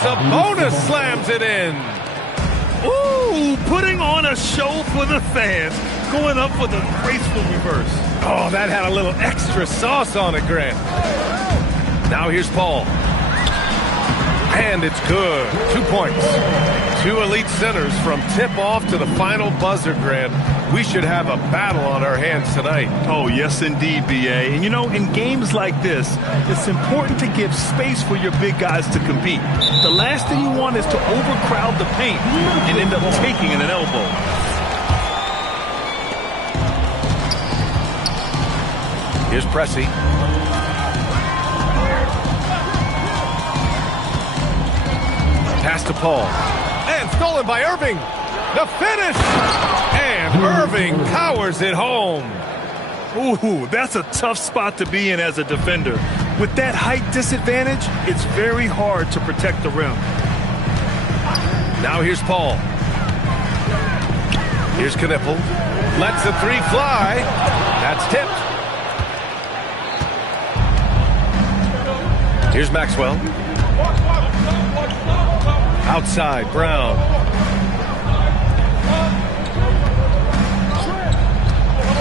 Sabonis slams it in. Ooh, putting on a show for the fans. Going up with a graceful reverse. Oh, that had a little extra sauce on it, Grant. Now here's Paul. And it's good. 2 points. Two elite centers from tip-off to the final buzzer, Grant. We should have a battle on our hands tonight. Oh, yes, indeed, B.A. And, you know, in games like this, it's important to give space for your big guys to compete. The last thing you want is to overcrowd the paint and end up taking an elbow. Here's Pressey. Pass to Paul. And stolen by Irving. The finish! And Irving powers it home. Ooh, that's a tough spot to be in as a defender. With that height disadvantage, it's very hard to protect the rim. Now here's Paul. Here's Knippel. Lets the three fly. That's tipped. Here's Maxwell. Outside, Brown.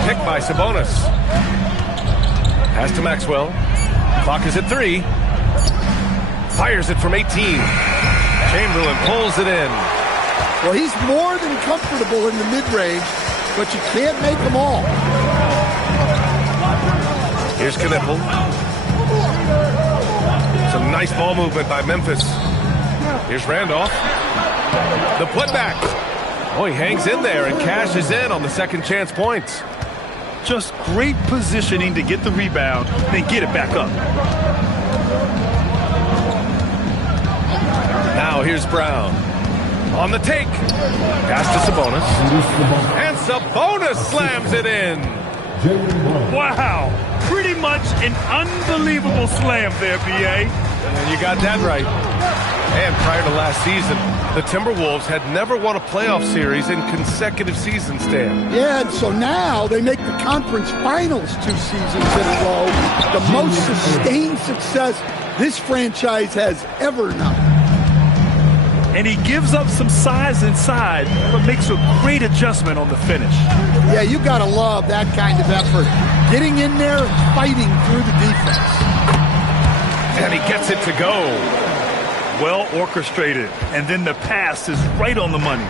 Picked by Sabonis. Pass to Maxwell. Clock is at 3. Fires it from 18. Chamberlain pulls it in. Well, he's more than comfortable in the mid-range, but you can't make them all. Here's Knippel. Some nice ball movement by Memphis. Here's Randolph. The putback. Oh, he hangs in there and cashes in on the second chance points. Just great positioning to get the rebound, then get it back up. Now here's Brown. On the take. Pass to Sabonis. And Sabonis slams it in. Wow. Pretty much an unbelievable slam there, B.A. And you got that right. And prior to last season, the Timberwolves had never won a playoff series in consecutive seasons, Dan. Yeah, and so now they make the conference finals 2 seasons in a row. The most sustained success this franchise has ever known. And he gives up some size inside, but makes a great adjustment on the finish. Yeah, you got to love that kind of effort. Getting in there and fighting through the defense. And he gets it to go. Well orchestrated, and then the pass is right on the money.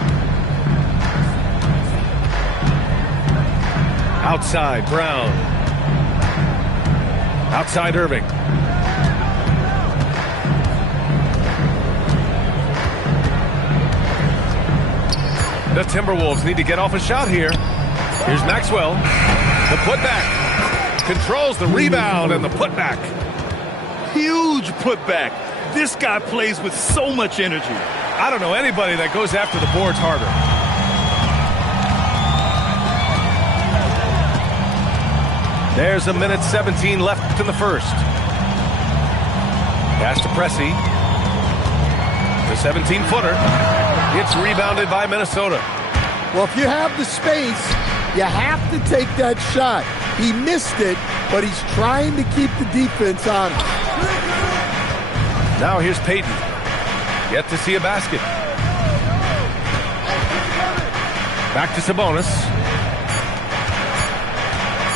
Outside, Brown. Outside, Irving. The Timberwolves need to get off a shot here. Here's Maxwell. The putback. Controls the rebound and the putback. Huge putback. This guy plays with so much energy. I don't know anybody that goes after the boards harder. There's a minute 17 left in the first. Pass to Pressey. The 17-footer. It's rebounded by Minnesota. Well, if you have the space, you have to take that shot. He missed it, but he's trying to keep the defense on him. Now here's Payton. Yet to see a basket. Back to Sabonis.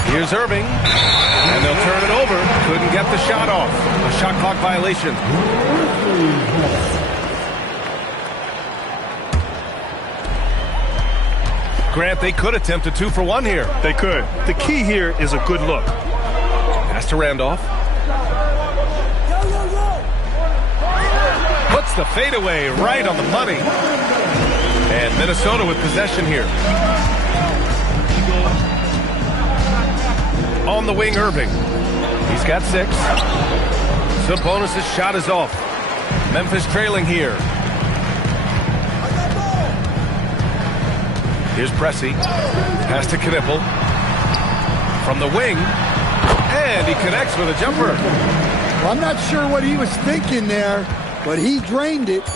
Here's Irving. And they'll turn it over. Couldn't get the shot off. A shot clock violation. Grant, they could attempt a 2-for-1 here. They could. The key here is a good look. Pass to Randolph. Puts the fadeaway right on the money. And Minnesota with possession here. On the wing, Irving. He's got 6. Sabonis' shot is off. Memphis trailing here. Here's Pressey. Pass to Knippel. From the wing. And he connects with a jumper. Well, I'm not sure what he was thinking there, but he drained it.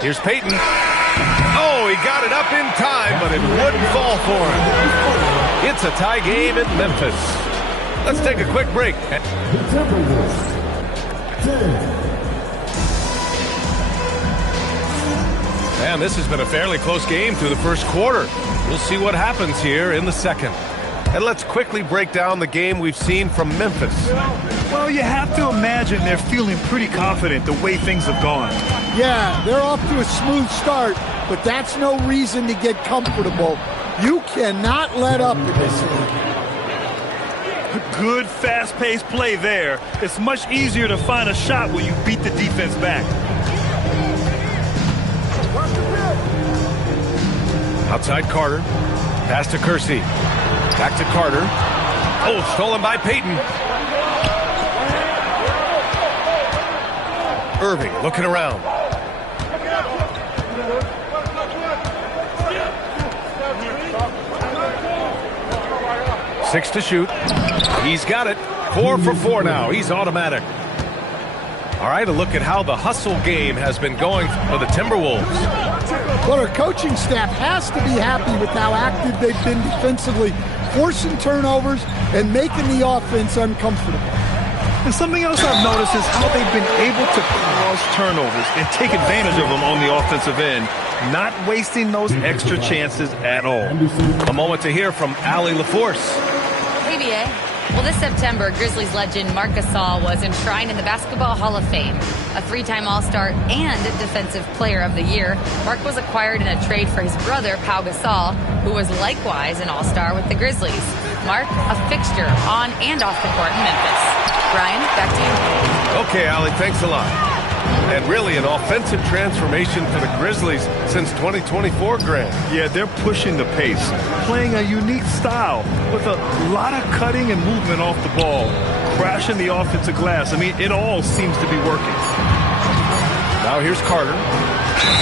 Here's Payton. Oh, he got it up in time, but it wouldn't fall for him. It's a tie game in Memphis. Let's take a quick break. And this has been a fairly close game through the first quarter. We'll see what happens here in the second. And let's quickly break down the game we've seen from Memphis. Well, you have to imagine they're feeling pretty confident the way things have gone. Yeah, they're off to a smooth start, but that's no reason to get comfortable. You cannot let up in this league. Good, fast-paced play there. It's much easier to find a shot when you beat the defense back. Outside Carter. Pass to Kersey. Back to Carter. Oh, stolen by Payton. Irving looking around. Six to shoot. He's got it. 4 for 4 now. He's automatic. All right, a look at how the hustle game has been going for the Timberwolves. Well, our coaching staff has to be happy with how active they've been defensively, forcing turnovers and making the offense uncomfortable. And something else I've noticed is how they've been able to cause turnovers and take advantage of them on the offensive end, not wasting those extra chances at all. A moment to hear from Allie LaForce. Hey, BA. Well, this September, Grizzlies legend Marc Gasol was enshrined in the Basketball Hall of Fame. A 3-time All-Star and Defensive Player of the Year, Marc was acquired in a trade for his brother, Pau Gasol, who was likewise an All-Star with the Grizzlies. Marc, a fixture on and off the court in Memphis. Brian, back to you. Okay, Allie, thanks a lot. And really an offensive transformation for the Grizzlies since 2024, Grant. Yeah, they're pushing the pace, playing a unique style with a lot of cutting and movement off the ball, crashing the offensive glass. I mean, it all seems to be working. Now here's Carter.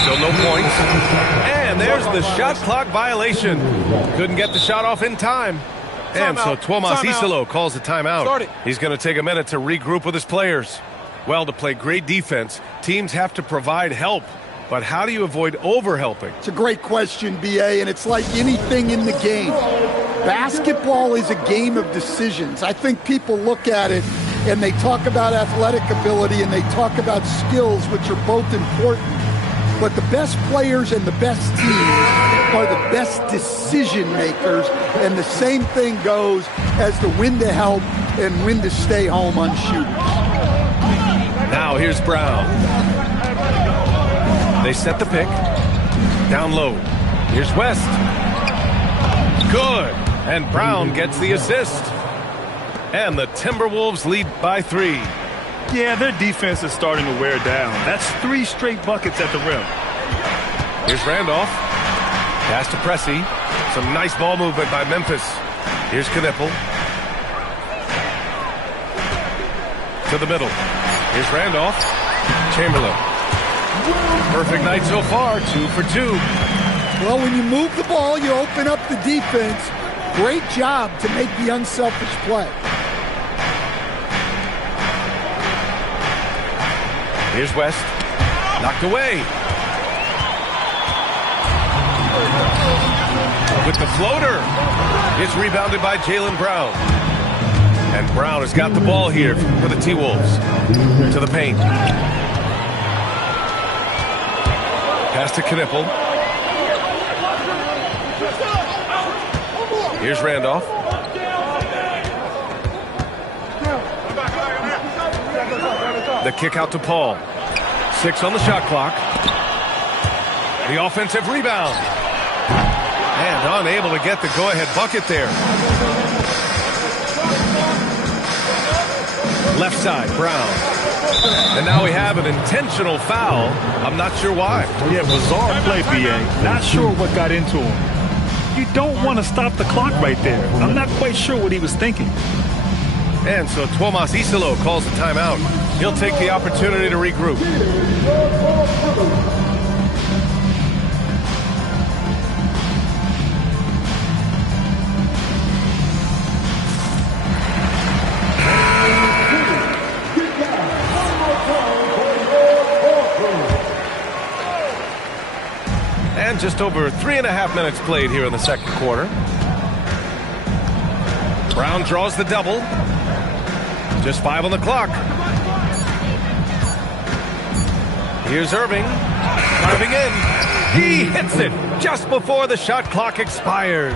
Still no points. And there's the shot clock violation. Couldn't get the shot off in time. And so Tuomas Isalo calls the timeout. He's going to take a minute to regroup with his players. Well, to play great defense, teams have to provide help. But how do you avoid over-helping? It's a great question, BA, and it's like anything in the game. Basketball is a game of decisions. I think people look at it and they talk about athletic ability and they talk about skills, which are both important. But the best players and the best teams are the best decision makers, and the same thing goes as to when to help and when to stay home on shooters. Now here's Brown. They set the pick. Down low. Here's West. Good. And Brown gets the assist. And the Timberwolves lead by 3. Yeah, their defense is starting to wear down. That's 3 straight buckets at the rim. Here's Randolph. Pass to Pressey. Some nice ball movement by Memphis. Here's Knipple. To the middle. Here's Randolph. Chamberlain. Perfect night so far. 2 for 2. Well, when you move the ball, you open up the defense. Great job to make the unselfish play. Here's West. Knocked away. With the floater. It's rebounded by Jaylen Brown. And Brown has got the ball here for the T-Wolves. To the paint. Pass to Knipple. Here's Randolph. The kick out to Paul. 6 on the shot clock. The offensive rebound. And unable to get the go-ahead bucket there. Left side, Brown. And now we have an intentional foul. I'm not sure why. Yeah, bizarre play, BA. Not sure what got into him. You don't want to stop the clock right there. I'm not quite sure what he was thinking. And so Tuomas Isalo calls the timeout. He'll take the opportunity to regroup. And just over 3.5 minutes played here in the second quarter. Brown draws the double. Just 5 on the clock. Here's Irving. Driving in. He hits it just before the shot clock expires.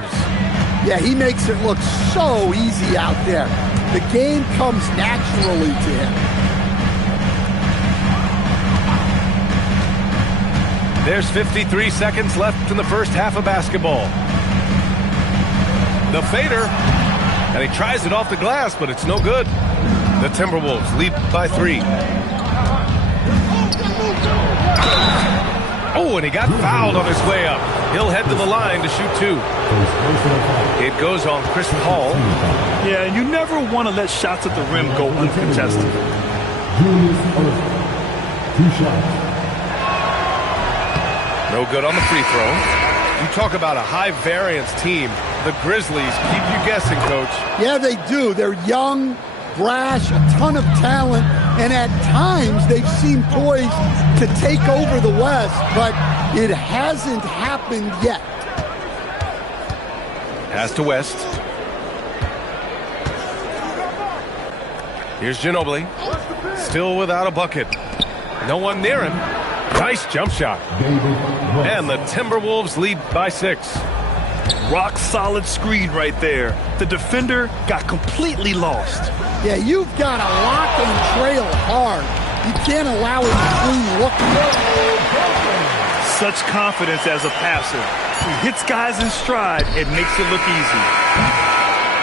Yeah, he makes it look so easy out there. The game comes naturally to him. There's 53 seconds left in the first half of basketball. The fader, and he tries it off the glass, but it's no good. The Timberwolves lead by 3. Oh, and he got fouled on his way up. He'll head to the line to shoot 2. It goes on Chris Paul. Yeah, you never want to let shots at the rim go uncontested. 2 shots. No good on the free throw. You talk about a high-variance team. The Grizzlies keep you guessing, Coach. Yeah, they do. They're young, brash, a ton of talent, and at times they've seemed poised to take over the West, but it hasn't happened yet. Pass to West. Here's Ginobili. Still without a bucket. No one near him. Nice jump shot. And the Timberwolves lead by 6. Rock solid screen right there. The defender got completely lost. Yeah, you've got to lock and trail hard. You can't allow him to clean looking. Such confidence as a passer. He hits guys in stride. It makes it look easy.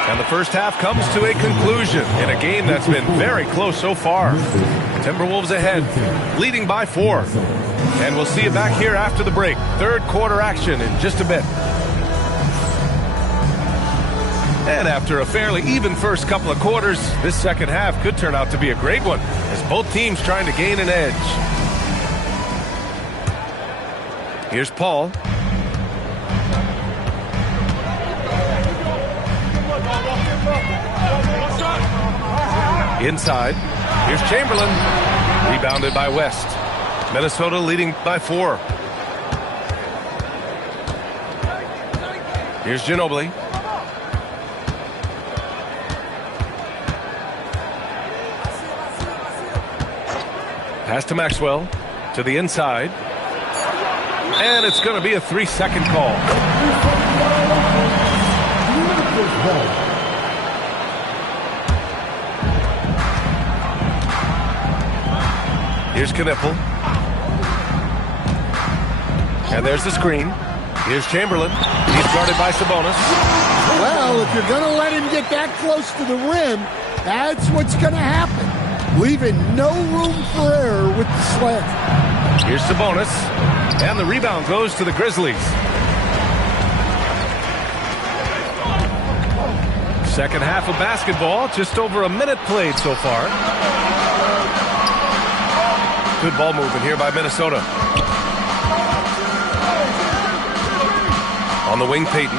And the first half comes to a conclusion in a game that's been very close so far. Timberwolves ahead, leading by 4. And we'll see you back here after the break. Third quarter action in just a bit. And after a fairly even first couple of quarters, this second half could turn out to be a great one as both teams trying to gain an edge. Here's Paul. Inside. Here's Chamberlain. Rebounded by West. Minnesota leading by 4. Here's Ginobili. Pass to Maxwell. To the inside. And it's going to be a 3-second call. Here's Knippel. And there's the screen. Here's Chamberlain. He's guarded by Sabonis. Well, if you're going to let him get that close to the rim, that's what's going to happen. Leaving no room for error with the slam. Here's Sabonis. And the rebound goes to the Grizzlies. Second half of basketball. Just over a minute played so far. Good ball movement here by Minnesota. On the wing, Payton.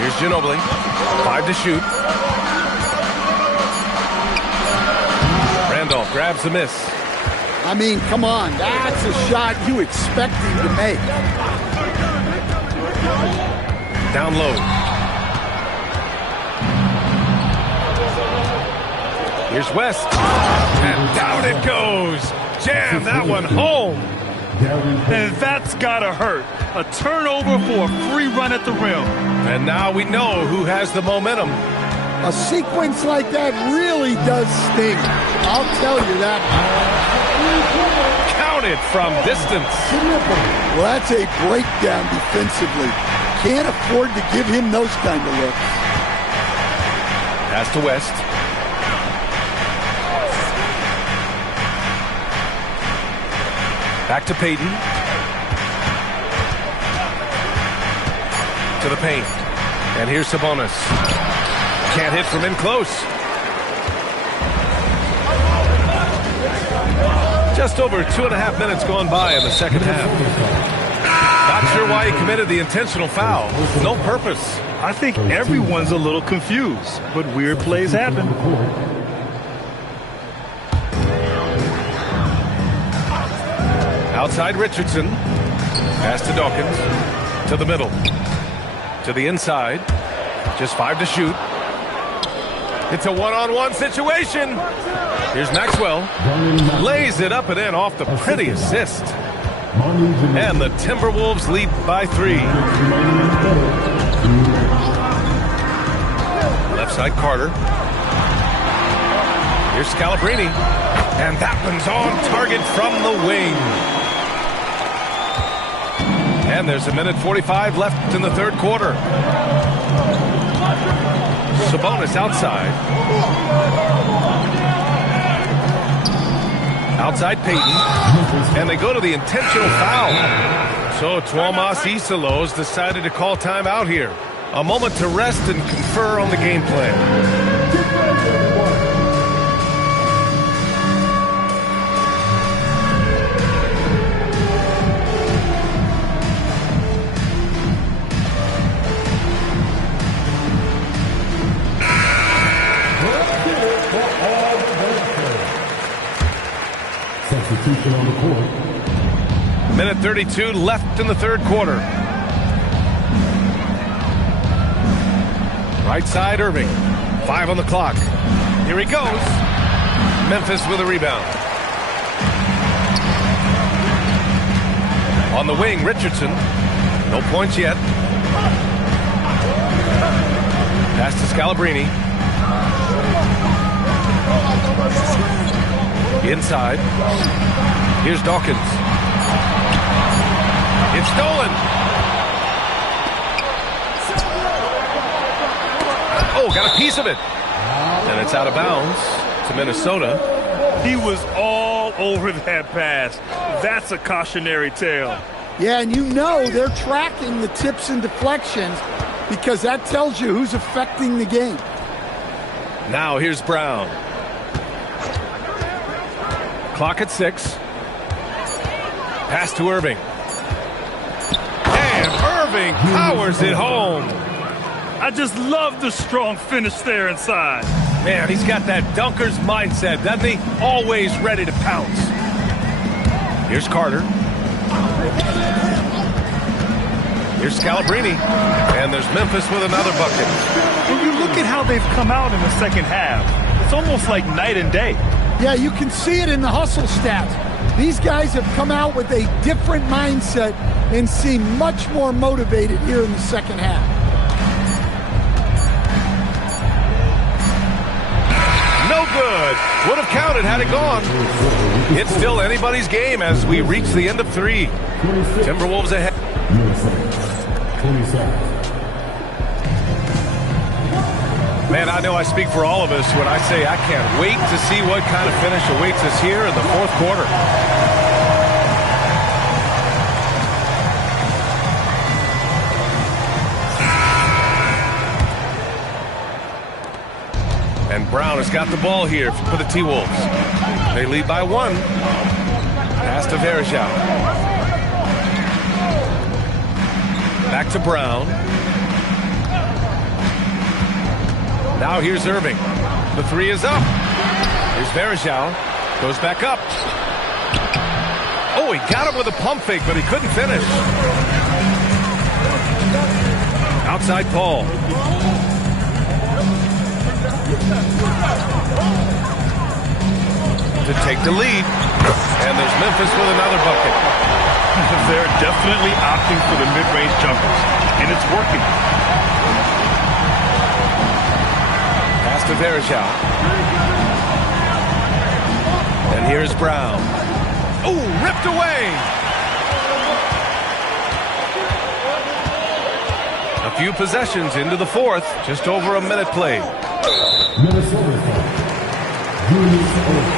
Here's Ginobili. 5 to shoot. Randolph grabs the miss. I mean, come on. That's a shot you expect him to make. Down low. Here's West. And down it goes. Jam that one home. And that's gotta hurt. A turnover for a free run at the rim. And now we know who has the momentum. A sequence like that really does sting. I'll tell you that. Counted from distance. Well, that's a breakdown defensively. Can't afford to give him those kind of looks. Pass to West. Back to Payton. To the paint. And here's Sabonis. Can't hit from in close. Just over 2.5 minutes gone by in the second half. Not sure why he committed the intentional foul. No purpose. I think everyone's a little confused, but weird plays happen. Outside Richardson. Pass to Dawkins. To the middle. To the inside. Just 5 to shoot. It's a one-on-one situation. Here's Maxwell. Lays it up and in off the pretty assist. And the Timberwolves lead by 3. Left side, Carter. Here's Scalabrine. And that one's on target from the wing. And there's a minute 45 left in the third quarter. Sabonis outside. Outside Payton. And they go to the intentional foul. So Tuomas Isalos decided to call timeout here. A moment to rest and confer on the game plan. On the court. Minute 32 left in the third quarter. Right side, Irving. 5 on the clock. Here he goes. Memphis with a rebound. On the wing, Richardson. No points yet. Pass to Scalabrine. Inside. Here's Dawkins. It's stolen. Oh, got a piece of it. And it's out of bounds to Minnesota. He was all over that pass. That's a cautionary tale. Yeah, and you know they're tracking the tips and deflections because that tells you who's affecting the game. Now here's Brown. Clock at 6. Pass to Irving. And Irving powers it home. I just love the strong finish there inside. Man, he's got that dunker's mindset, doesn't he? Always ready to pounce. Here's Carter. Here's Scalabrine. And there's Memphis with another bucket. When you look at how they've come out in the second half, it's almost like night and day. Yeah, you can see it in the hustle stats. These guys have come out with a different mindset and seem much more motivated here in the second half. No good. Would have counted had it gone. It's still anybody's game as we reach the end of 3. Timberwolves ahead. 27. Man, I know I speak for all of us when I say I can't wait to see what kind of finish awaits us here in the fourth quarter. And Brown has got the ball here for the T-Wolves. They lead by 1. Pass to Verjao. Back to Brown. Now here's Irving. The 3 is up. Here's Verjao. Goes back up. Oh, he got him with a pump fake, but he couldn't finish. Outside Paul. To take the lead. And there's Memphis with another bucket. They're definitely opting for the mid-range jumpers, and it's working. Pass to Verjao. And here's Brown. Oh, ripped away. A few possessions into the fourth. Just over a minute played. Minnesota foul. Julius Erving.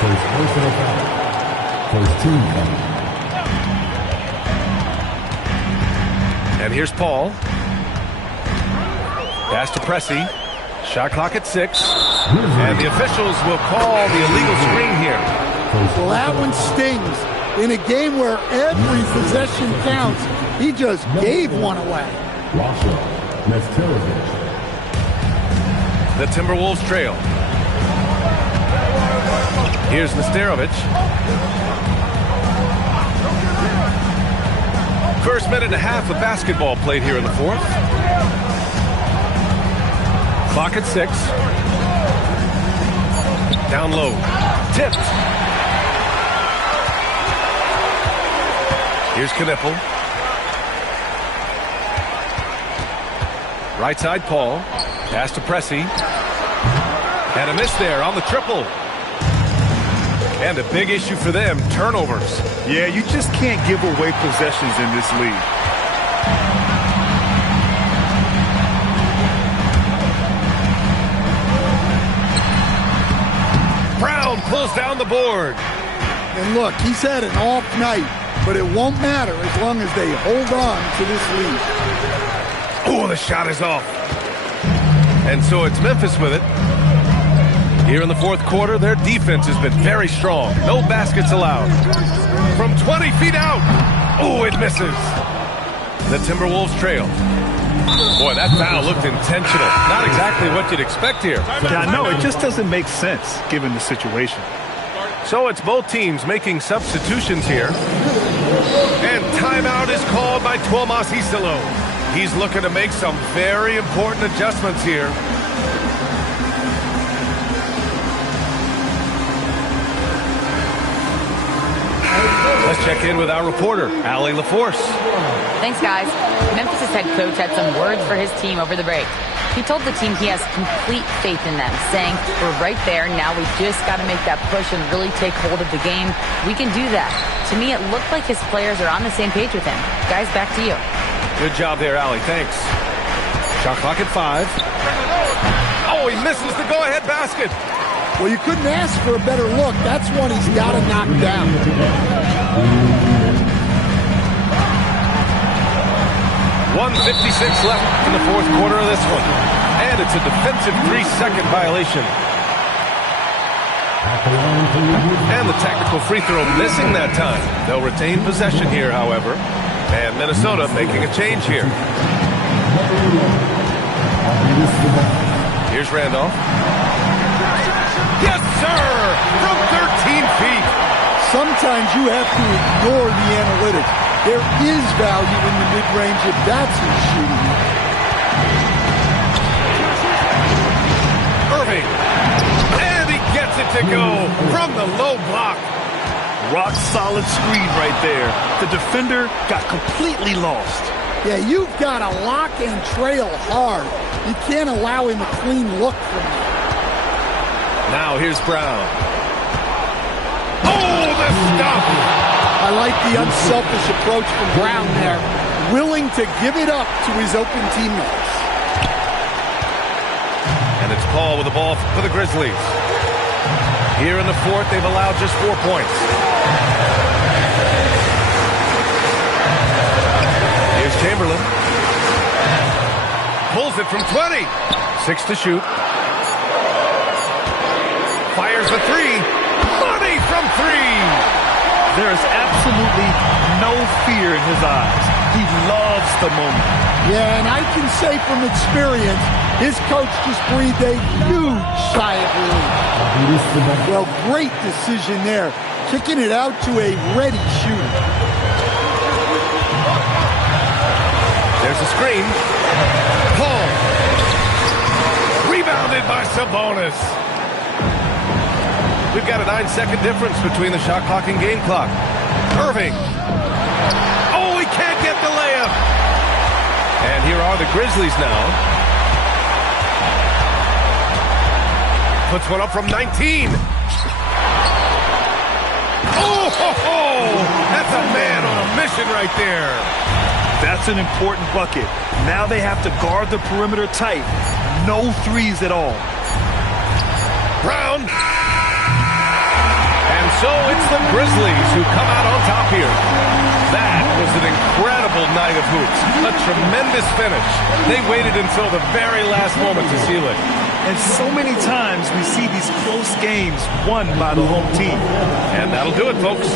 First personal foul. First team foul. And here's Paul. Pass to Pressey. Shot clock at 6. And the officials will call the illegal screen here. Well, that one stings. In a game where every possession counts, he just gave one away. Russia. Nesterovic. The Timberwolves trail. Here's Nesterovic. First minute and a half of basketball played here in the fourth. Clock at 6. Down low. Tipped. Here's Knipple. Right side, Paul. Pass to Pressey. And a miss there on the triple. And a big issue for them, turnovers. Yeah, you just can't give away possessions in this league. Brown pulls down the board. And look, he's had an off night, but it won't matter as long as they hold on to this lead. Oh, the shot is off. And so it's Memphis with it. Here in the fourth quarter, their defense has been very strong. No baskets allowed. From 20 feet out. Oh, it misses. The Timberwolves trail. Boy, that foul looked intentional. Not exactly what you'd expect here. Yeah, I know. It just doesn't make sense given the situation. So it's both teams making substitutions here. And timeout is called by Tuomas Isalo. He's looking to make some very important adjustments here. Let's check in with our reporter, Allie LaForce. Thanks, guys. Memphis' head coach had some words for his team over the break. He told the team he has complete faith in them, saying, we're right there, now we just got to make that push and really take hold of the game. We can do that. To me, it looked like his players are on the same page with him. Guys, back to you. Good job there, Allie. Thanks. Shot clock at 5. Oh, he misses the go-ahead basket. Well, you couldn't ask for a better look. That's one he's got to knock down. 1:56 left in the fourth quarter of this one. And it's a defensive 3-second violation. And the technical free throw missing that time. They'll retain possession here, however. And Minnesota making a change here. Here's Randolph. Yes, sir! From 13 feet. Sometimes you have to ignore the analytics. There is value in the mid-range if that's who's shooting. Irving. And he gets it to go from the low block. Rock solid screen right there. The defender got completely lost. Yeah, you've got to lock and trail hard. You can't allow him a clean look from there. Now here's Brown. Oh, the stuff! I like the unselfish approach from Brown there. Willing to give it up to his open teammates. And it's Paul with the ball for the Grizzlies. Here in the fourth, they've allowed just 4 points. Here's Chamberlain. Pulls it from 20. 6 to shoot. Fires the 3. Money from 3. There is absolutely no fear in his eyes. He loves the moment. Yeah, and I can say from experience, his coach just breathed a huge sigh of relief. Well, great decision there. Kicking it out to a ready shooter. There's a screen. Paul. Rebounded by Sabonis. We've got a 9-second difference between the shot clock and game clock. Irving. Oh, he can't get the layup. And here are the Grizzlies now. Puts one up from 19. Oh, ho, ho. That's a man on a mission right there. That's an important bucket. Now they have to guard the perimeter tight. No threes at all. Brown. And so it's the Grizzlies who come out on top here. That was an incredible night of hoops. A tremendous finish. They waited until the very last moment to seal it. And so many times we see these close games won by the home team. And that'll do it, folks.